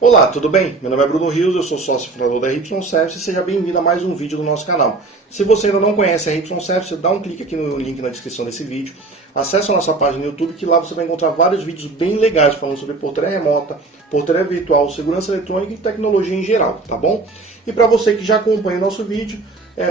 Olá, tudo bem? Meu nome é Bruno Rios, eu sou sócio fundador da RY Service e seja bem-vindo a mais um vídeo do nosso canal. Se você ainda não conhece a RY Service, dá um clique aqui no link na descrição desse vídeo, acesse a nossa página no YouTube que lá você vai encontrar vários vídeos bem legais falando sobre portaria remota, portaria virtual, segurança eletrônica e tecnologia em geral, tá bom? E para você que já acompanha o nosso vídeo,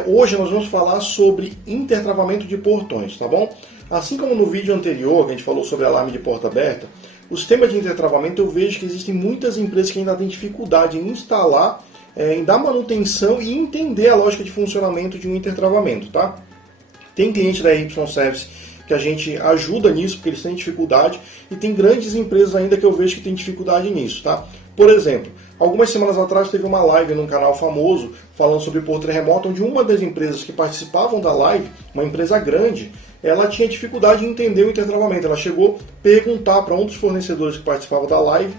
hoje nós vamos falar sobre intertravamento de portões, tá bom? Assim como no vídeo anterior, que a gente falou sobre alarme de porta aberta, o sistema de intertravamento eu vejo que existem muitas empresas que ainda têm dificuldade em instalar, em dar manutenção e entender a lógica de funcionamento de um intertravamento, tá? Tem cliente da RY Service que a gente ajuda nisso, porque eles têm dificuldade, e tem grandes empresas ainda que eu vejo que têm dificuldade nisso, tá? Por exemplo, algumas semanas atrás teve uma live num canal famoso falando sobre portaria remota, onde uma das empresas que participavam da live, uma empresa grande, ela tinha dificuldade em entender o intertravamento. Ela chegou a perguntar para um dos fornecedores que participava da live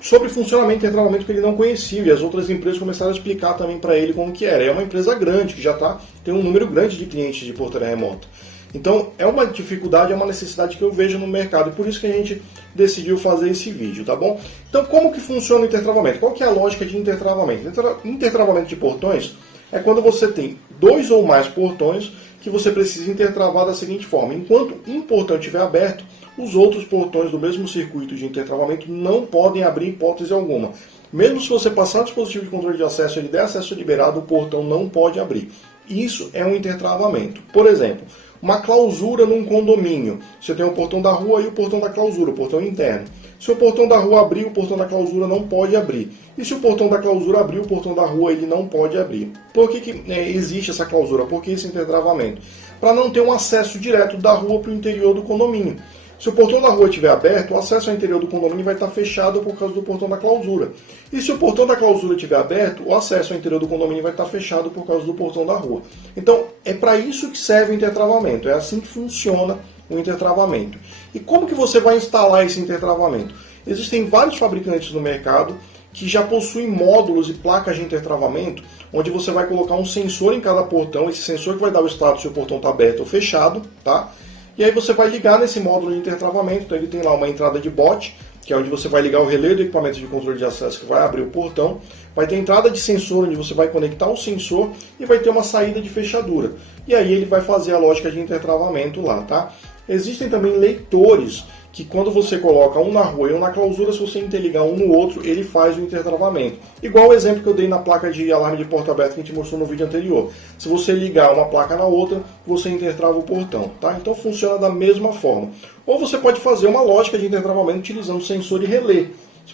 sobre o funcionamento do intertravamento que ele não conhecia, e as outras empresas começaram a explicar também para ele como que era. É uma empresa grande, que já tem um número grande de clientes de portaria remota. Então, é uma dificuldade, é uma necessidade que eu vejo no mercado, e por isso que a gente decidiu fazer esse vídeo, tá bom? Então, como que funciona o intertravamento? Qual que é a lógica de intertravamento? Intertravamento de portões é quando você tem dois ou mais portões que você precisa intertravar da seguinte forma: enquanto um portão estiver aberto, os outros portões do mesmo circuito de intertravamento não podem abrir em hipótese alguma. Mesmo se você passar um dispositivo de controle de acesso e ele der acesso liberado, o portão não pode abrir. Isso é um intertravamento. Por exemplo, uma clausura num condomínio. Você tem o portão da rua e o portão da clausura, o portão interno. Se o portão da rua abrir, o portão da clausura não pode abrir. E se o portão da clausura abrir, o portão da rua ele não pode abrir. Por que existe essa clausura? Por que esse intertravamento? Para não ter um acesso direto da rua para o interior do condomínio. Se o portão da rua estiver aberto, o acesso ao interior do condomínio vai estar fechado por causa do portão da clausura. E se o portão da clausura estiver aberto, o acesso ao interior do condomínio vai estar fechado por causa do portão da rua. Então, é para isso que serve o intertravamento. É assim que funciona o intertravamento. E como que você vai instalar esse intertravamento? Existem vários fabricantes no mercado que já possuem módulos e placas de intertravamento, onde você vai colocar um sensor em cada portão, esse sensor que vai dar o status se o portão está aberto ou fechado, tá? E aí você vai ligar nesse módulo de intertravamento. Então ele tem lá uma entrada de bot, que é onde você vai ligar o relé do equipamento de controle de acesso que vai abrir o portão. Vai ter entrada de sensor, onde você vai conectar o sensor, e vai ter uma saída de fechadura. E aí ele vai fazer a lógica de intertravamento lá, tá? Existem também leitores, que quando você coloca um na rua e um na clausura, se você interligar um no outro, ele faz o intertravamento. Igual o exemplo que eu dei na placa de alarme de porta aberta que a gente mostrou no vídeo anterior. Se você ligar uma placa na outra, você intertrava o portão, tá? Então funciona da mesma forma. Ou você pode fazer uma lógica de intertravamento utilizando sensor e relé.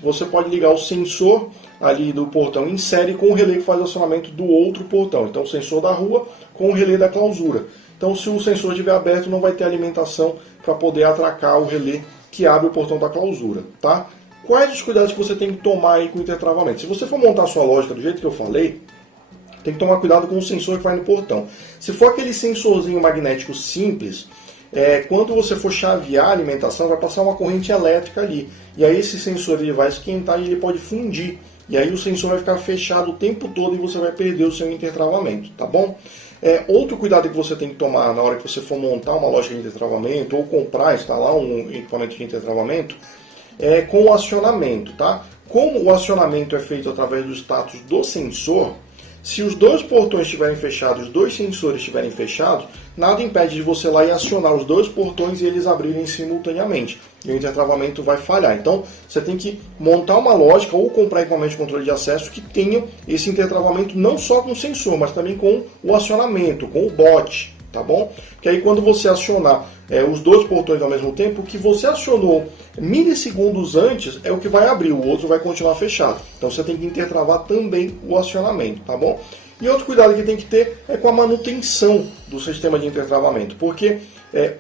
Você pode ligar o sensor ali do portão em série com o relé que faz o acionamento do outro portão. Então o sensor da rua com o relé da clausura. Então, se o sensor estiver aberto, não vai ter alimentação para poder atracar o relé que abre o portão da clausura, tá? Quais os cuidados que você tem que tomar aí com o intertravamento? Se você for montar a sua lógica do jeito que eu falei, tem que tomar cuidado com o sensor que vai no portão. Se for aquele sensorzinho magnético simples, quando você for chavear a alimentação, vai passar uma corrente elétrica ali. E aí esse sensor ele vai esquentar e ele pode fundir. E aí o sensor vai ficar fechado o tempo todo e você vai perder o seu intertravamento, tá bom? Outro cuidado que você tem que tomar na hora que você for montar uma lógica de intertravamento ou comprar, instalar um equipamento de intertravamento, é com o acionamento, tá? Como o acionamento é feito através do status do sensor, se os dois portões estiverem fechados, os dois sensores estiverem fechados, nada impede de você ir lá e acionar os dois portões e eles abrirem simultaneamente. E o intertravamento vai falhar. Então, você tem que montar uma lógica ou comprar equipamento de controle de acesso que tenha esse intertravamento não só com o sensor, mas também com o acionamento, com o bot, tá bom? Porque aí quando você acionar os dois portões ao mesmo tempo, o que você acionou milissegundos antes é o que vai abrir, o outro vai continuar fechado. Então você tem que intertravar também o acionamento, tá bom? E outro cuidado que tem que ter é com a manutenção do sistema de intertravamento, porque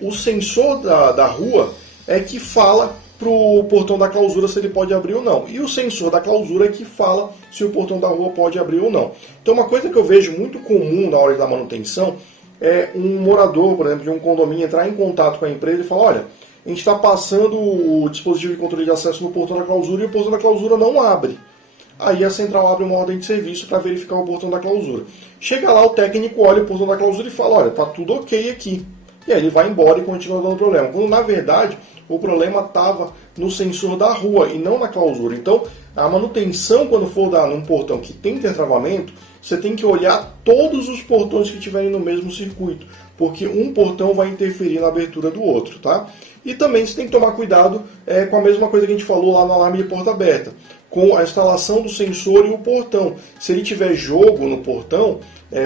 o sensor da rua é que fala para o portão da clausura se ele pode abrir ou não. E o sensor da clausura é que fala se o portão da rua pode abrir ou não. Então uma coisa que eu vejo muito comum na hora da manutenção é um morador, por exemplo, de um condomínio entrar em contato com a empresa e falar: olha, a gente está passando o dispositivo de controle de acesso no portão da clausura e o portão da clausura não abre. Aí a central abre uma ordem de serviço para verificar o portão da clausura. Chega lá, o técnico olha o portão da clausura e fala: olha, está tudo ok aqui. e aí ele vai embora e continua dando problema. Quando na verdade o problema estava no sensor da rua e não na clausura. Então a manutenção, quando for dar num portão que tem intertravamento, você tem que olhar todos os portões que estiverem no mesmo circuito, porque um portão vai interferir na abertura do outro, tá? E também você tem que tomar cuidado com a mesma coisa que a gente falou lá no alarme de porta aberta, com a instalação do sensor e o portão. Se ele tiver jogo no portão,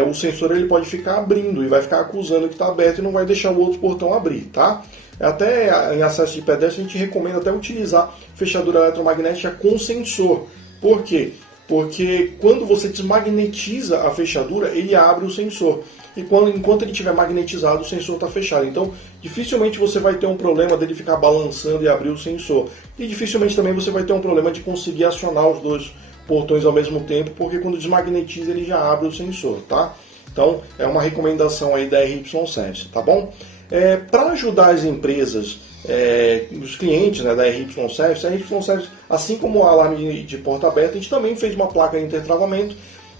o sensor ele pode ficar abrindo e vai ficar acusando que está aberto e não vai deixar o outro portão abrir, tá? Até em acesso de pedestre a gente recomenda até utilizar fechadura eletromagnética com sensor. Por quê? Porque quando você desmagnetiza a fechadura, ele abre o sensor. E enquanto ele estiver magnetizado, o sensor está fechado. Então, dificilmente você vai ter um problema dele ficar balançando e abrir o sensor. E dificilmente também você vai ter um problema de conseguir acionar os dois portões ao mesmo tempo, porque quando desmagnetiza ele já abre o sensor, tá? Então, é uma recomendação aí da RY Service, tá bom? Para ajudar as empresas, os clientes, né, da RY Service, a RY Service, assim como o alarme de porta aberta, a gente também fez uma placa de intertravamento,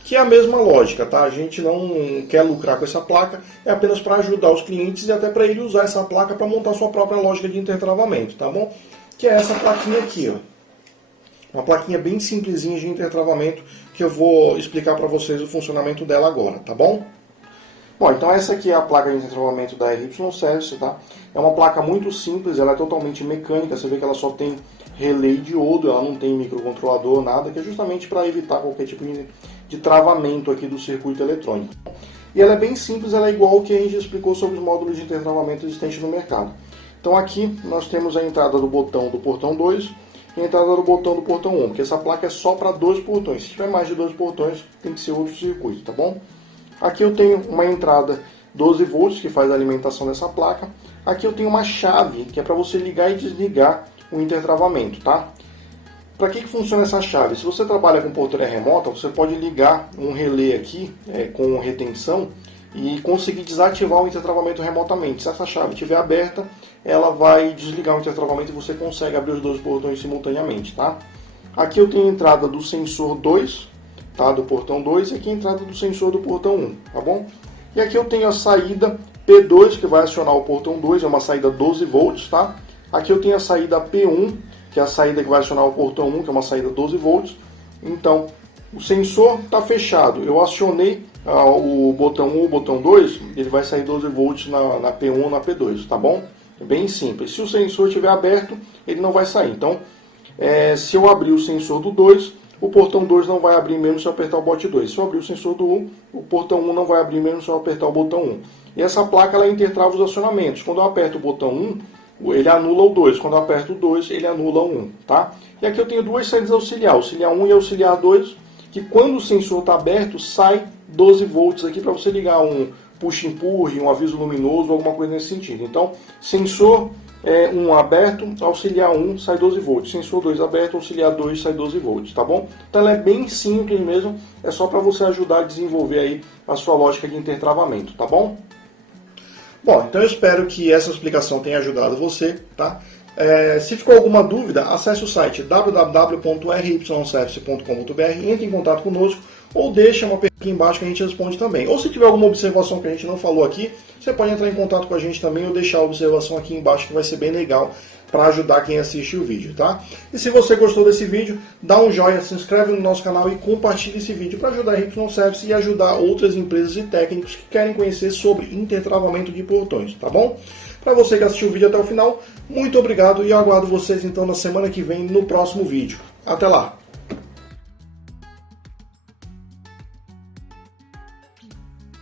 que é a mesma lógica, tá? A gente não quer lucrar com essa placa, é apenas para ajudar os clientes e até para ele usar essa placa para montar sua própria lógica de intertravamento, tá bom? Que é essa plaquinha aqui, ó. Uma plaquinha bem simplesinha de intertravamento, que eu vou explicar para vocês o funcionamento dela agora, tá bom? Bom, então essa aqui é a placa de intertravamento da RY Service, tá? É uma placa muito simples, ela é totalmente mecânica, você vê que ela só tem relé de iodo, ela não tem microcontrolador, nada, que é justamente para evitar qualquer tipo de travamento aqui do circuito eletrônico. E ela é bem simples, ela é igual ao que a gente explicou sobre os módulos de intertravamento existentes no mercado. Então aqui nós temos a entrada do botão do portão 2 e a entrada do botão do portão 1, porque essa placa é só para 2 portões. Se tiver mais de 2 portões, tem que ser outro circuito, tá bom? Aqui eu tenho uma entrada 12 volts que faz a alimentação dessa placa. Aqui eu tenho uma chave que é para você ligar e desligar o intertravamento, tá? Para que funciona essa chave? Se você trabalha com portaria remota, você pode ligar um relé aqui com retenção e conseguir desativar o intertravamento remotamente. Se essa chave estiver aberta, ela vai desligar o intertravamento e você consegue abrir os dois portões simultaneamente, tá? Aqui eu tenho a entrada do sensor 2, tá, do portão 2, e aqui a entrada do sensor do portão 1, tá bom? E aqui eu tenho a saída P2, que vai acionar o portão 2, é uma saída 12 volts, tá? Aqui eu tenho a saída P1, que é a saída que vai acionar o portão 1, que é uma saída 12 volts. Então, o sensor está fechado, eu acionei o botão 1 ou o botão 2, ele vai sair 12 volts na P1 ou na P2, tá bom? É bem simples. Se o sensor estiver aberto, ele não vai sair. Então, se eu abrir o sensor do 2, o portão 2 não vai abrir mesmo se eu apertar o bot 2. Se eu abrir o sensor do 1, o portão 1 não vai abrir mesmo se eu apertar o botão 1. E essa placa ela intertrava os acionamentos. Quando eu aperto o botão 1, ele anula o 2. Quando eu aperto o 2, ele anula o 1. Tá? E aqui eu tenho duas saídas auxiliar, auxiliar 1 e auxiliar 2, que quando o sensor está aberto, sai 12 volts aqui para você ligar um push-empurre, um aviso luminoso, alguma coisa nesse sentido. Então, sensor 1 aberto, auxiliar 1 sai 12 volts, sensor 2 aberto, auxiliar 2 sai 12 volts, tá bom? Então ela é bem simples mesmo, é só para você ajudar a desenvolver aí a sua lógica de intertravamento, tá bom? Bom, então eu espero que essa explicação tenha ajudado você, tá? Se ficou alguma dúvida, acesse o site www.ryservice.com.br, entre em contato conosco ou deixa uma pergunta aqui embaixo que a gente responde também. Ou se tiver alguma observação que a gente não falou aqui, você pode entrar em contato com a gente também ou deixar a observação aqui embaixo que vai ser bem legal para ajudar quem assiste o vídeo, tá? E se você gostou desse vídeo, dá um joinha, se inscreve no nosso canal e compartilhe esse vídeo para ajudar a RY Service e ajudar outras empresas e técnicos que querem conhecer sobre intertravamento de portões, tá bom? Para você que assistiu o vídeo até o final, muito obrigado e eu aguardo vocês então na semana que vem no próximo vídeo. Até lá!